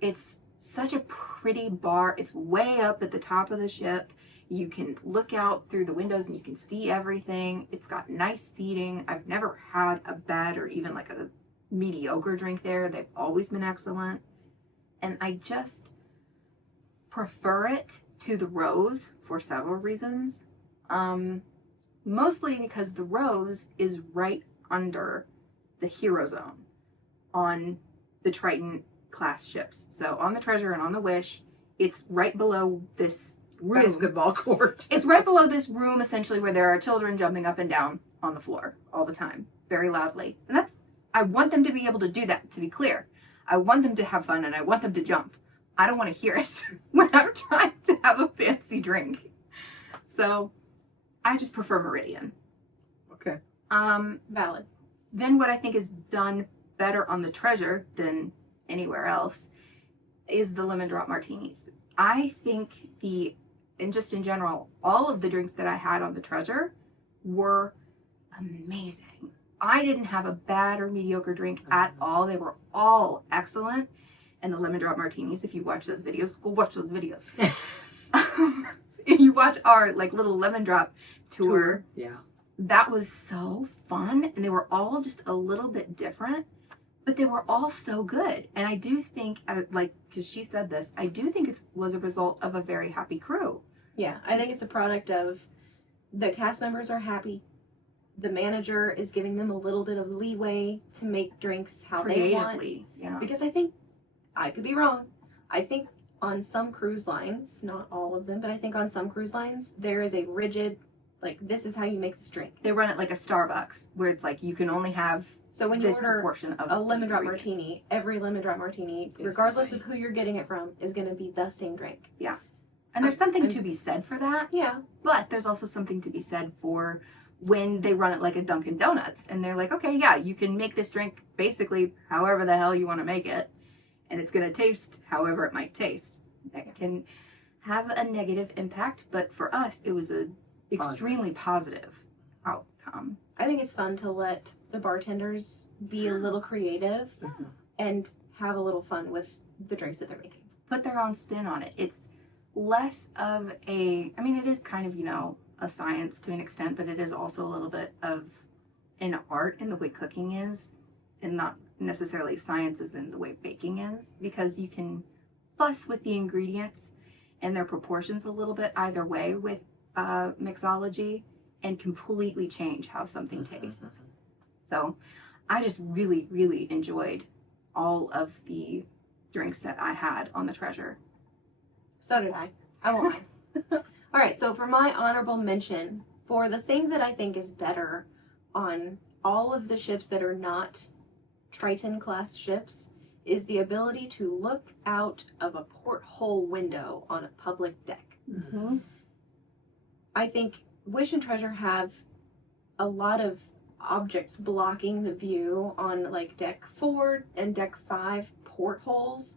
It's such a pretty bar. It's way up at the top of the ship. You can look out through the windows and you can see everything. It's got nice seating. I've never had a bad or even like a mediocre drink there. They've always been excellent. And I just prefer it to the Rose for several reasons. Mostly because the Rose is right under the Hero Zone on the Triton Class ships. So on the Treasure and on the Wish, it's right below this room. Basketball court. It's right below this room, essentially, where there are children jumping up and down on the floor all the time, very loudly. And I want them to be able to do that, to be clear. I want them to have fun and I want them to jump. I don't want to hear it when I'm trying to have a fancy drink. So I just prefer Meridian. Okay. Valid. Then what I think is done better on the Treasure than anywhere else is the lemon drop martinis. I think and just in general, all of the drinks that I had on the Treasure were amazing. I didn't have a bad or mediocre drink at all. They were all excellent. And the lemon drop martinis, if you watch those videos, go watch those videos. If you watch our little lemon drop tour, yeah, that was so fun. And they were all just a little bit different, but they were all so good. And I do think, because she said this, I do think it was a result of a very happy crew. Yeah, I think it's a product of the cast members are happy. The manager is giving them a little bit of leeway to make drinks how they want. Creatively, yeah. Because I think, I could be wrong, I think on some cruise lines, not all of them, but I think on some cruise lines, there is a rigid, this is how you make this drink. They run it like a Starbucks, where it's you can only have So when you this order proportion of a lemon these drop ingredients. martini, every lemon drop martini, the regardless same. of who you're getting it from, is going to be the same drink. And there's something I'm- to be said for that, Yeah. but there's also something to be said for when they run it like a Dunkin' Donuts, and they're like, okay, yeah, you can make this drink basically however the hell you want to make it, and it's going to taste however it might taste. That can have a negative impact, but for us, it was a extremely positive outcome. I think it's fun to let the bartenders be a little creative Mhm. and have a little fun with the drinks that they're making. Put their own spin on it. It's less of it is kind of, a science to an extent, but it is also a little bit of an art in the way cooking is, and not necessarily science is in the way baking is, because you can fuss with the ingredients and their proportions a little bit either way with mixology and completely change how something tastes. So I just really, really enjoyed all of the drinks that I had on the Treasure. So did I. I won't lie. All right, so for my honorable mention, for the thing that I think is better on all of the ships that are not Triton Class ships is the ability to look out of a porthole window on a public deck. Mm-hmm. I think Wish and Treasure have a lot of objects blocking the view on deck 4 and deck 5 portholes.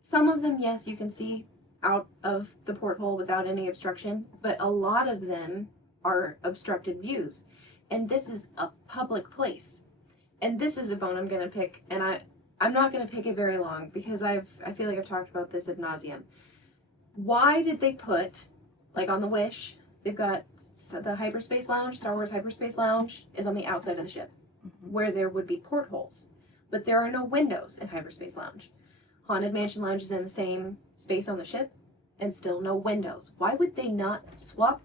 Some of them, yes, you can see out of the porthole without any obstruction, but a lot of them are obstructed views. And this is a public place. And this is a bone I'm going to pick, and I'm not going to pick it very long because I feel like I've talked about this ad nauseum. Why did they put, on the Wish, they've got the Hyperspace Lounge, Star Wars Hyperspace Lounge is on the outside of the ship, where there would be portholes. But there are no windows in Hyperspace Lounge. Haunted Mansion Lounge is in the same space on the ship, and still no windows. Why would they not swap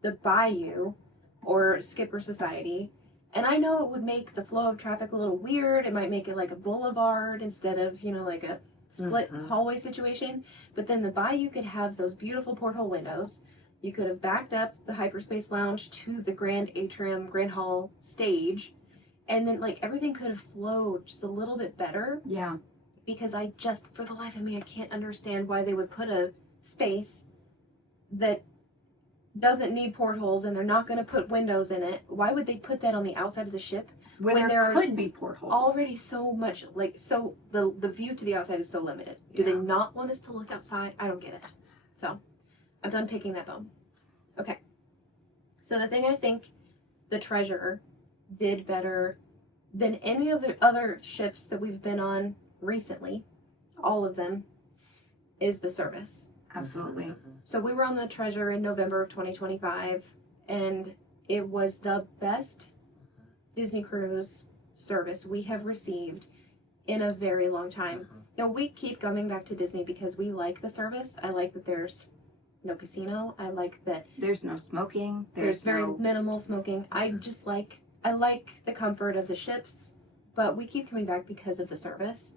the Bayou or Skipper Society? And I know it would make the flow of traffic a little weird. It might make it like a boulevard instead of, a split hallway situation. But then the Bayou could have those beautiful porthole windows. You could have backed up the Hyperspace Lounge to the Grand Atrium, Grand Hall stage. And then, everything could have flowed just a little bit better. Yeah. Because I just, for the life of me, I can't understand why they would put a space that doesn't need portholes and they're not going to put windows in it. Why would they put that on the outside of the ship when there could be portholes? Already so much, the view to the outside is so limited. Do they not want us to look outside? I don't get it. So, I'm done picking that bone. Okay. So the thing I think the Treasure did better than any of the other ships that we've been on recently, all of them, is the service. Absolutely. So we were on the Treasure in November of 2025, and it was the best Disney cruise service we have received in a very long time. Now, we keep coming back to Disney because we like the service. I like that there's no casino. I like that there's no smoking. there's very minimal smoking. I like the comfort of the ships, but we keep coming back because of the service.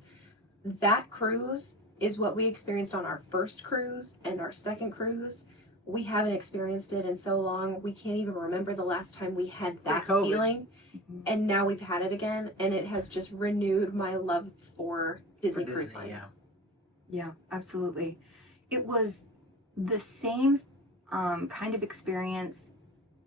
That cruise is what we experienced on our first cruise and our second cruise. We haven't experienced it in so long. We can't even remember the last time we had that feeling. Mhm. And now we've had it again, and it has just renewed my love for Disney Cruise Line. Yeah. Yeah, absolutely. It was the same kind of experience,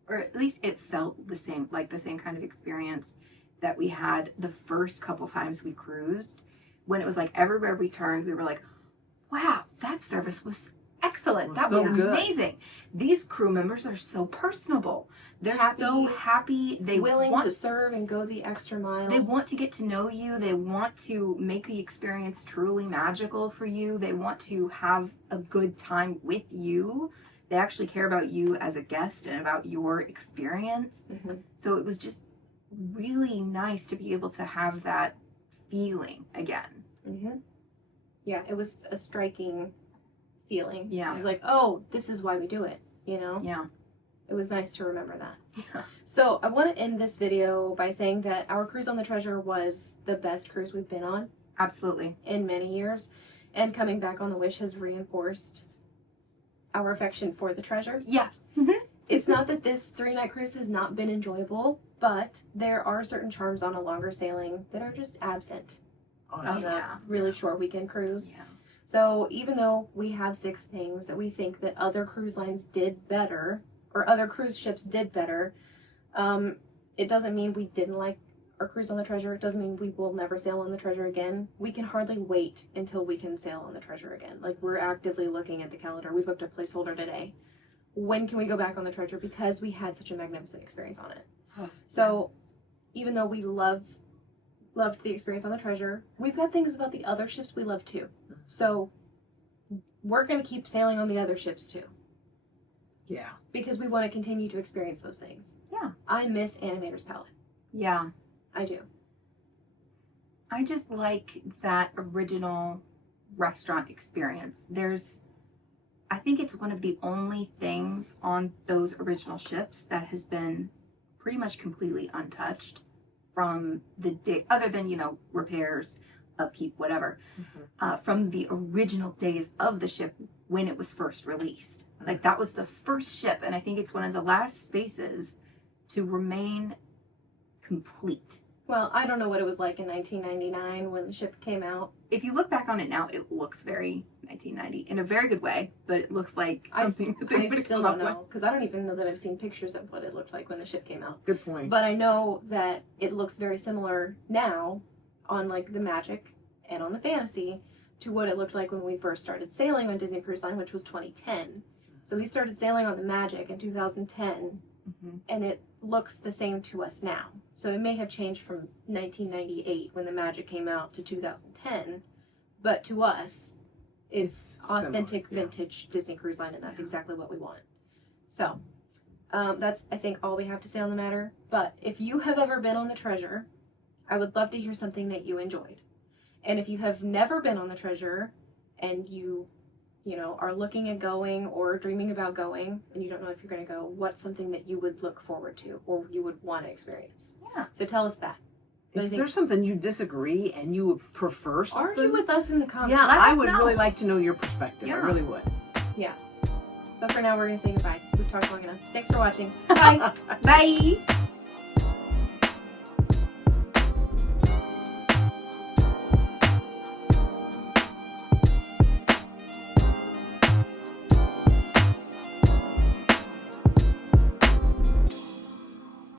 or at least it felt the same, like the same kind of experience that we had the first couple times we cruised. When it was like everywhere we turned, we were like, wow, that service was excellent. That was so good. amazing. These crew members are so personable. They're so happy. They willing want to serve and go the extra mile. They want to get to know you. They want to make the experience truly magical for you. They want to have a good time with you. They actually care about you as a guest and about your experience. Mhm. So it was just really nice to be able to have that feeling again. Mm-hmm. Yeah, it was a striking feeling. Yeah. It was like, oh, this is why we do it, you know? Yeah. It was nice to remember that. Yeah. So I want to end this video by saying that our cruise on the Treasure was the best cruise we've been on Absolutely. in many years. And coming back on the Wish has reinforced our affection for the Treasure. Yeah. It's not that this 3-night cruise has not been enjoyable, but there are certain charms on a longer sailing that are just absent On on a yeah. a really short weekend cruise. Yeah. So even though we have 6 things that we think that other cruise lines did better, or other cruise ships did better, it doesn't mean we didn't like our cruise on the Treasure. It doesn't mean we will never sail on the Treasure again. We can hardly wait until we can sail on the Treasure again. Like, we're actively looking at the calendar. We booked a placeholder today. When can we go back on the Treasure? Because we had such a magnificent experience on it. Oh, So even though we loved the experience on the Treasure, we've got things about the other ships we love too. So we're going to keep sailing on the other ships too, Yeah. because we want to continue to experience those things. Yeah. I miss Animator's Palette. Yeah. I do. I just like that original restaurant experience. I think it's one of the only things on those original ships that has been pretty much completely untouched from the day, other than, repairs, upkeep, whatever, from the original days of the ship when it was first released. Like, that was the first ship, and I think it's one of the last spaces to remain complete. Well, I don't know what it was like in 1999 when the ship came out. If you look back on it now, it looks very 1990 in a very good way, but it looks like something that they would I have still come up don't with. know, because I don't even know that I've seen pictures of what it looked like when the ship came out. Good point. But I know that it looks very similar now on like the Magic and on the Fantasy to what it looked like when we first started sailing on Disney Cruise Line, which was 2010. So we started sailing on the Magic in 2010, and it looks the same to us now. So it may have changed from 1998 when the Magic came out to 2010, but to us, it's authentic, similar, yeah. vintage Disney Cruise Line, and that's exactly what we want. So that's, I think, all we have to say on the matter. But if you have ever been on the Treasure, I would love to hear something that you enjoyed. And if you have never been on the Treasure and you are looking at going or dreaming about going and you don't know if you're going to go, what's something that you would look forward to or you would want to experience? Yeah. So tell us that. But I If think, there's something you disagree and you would prefer something, argue with us in the comments. yeah, Let I us would know. really like to know your perspective. I Yeah. really would. Yeah. But for now, we're going to say goodbye. We've talked long enough. Thanks for watching. Bye. Bye!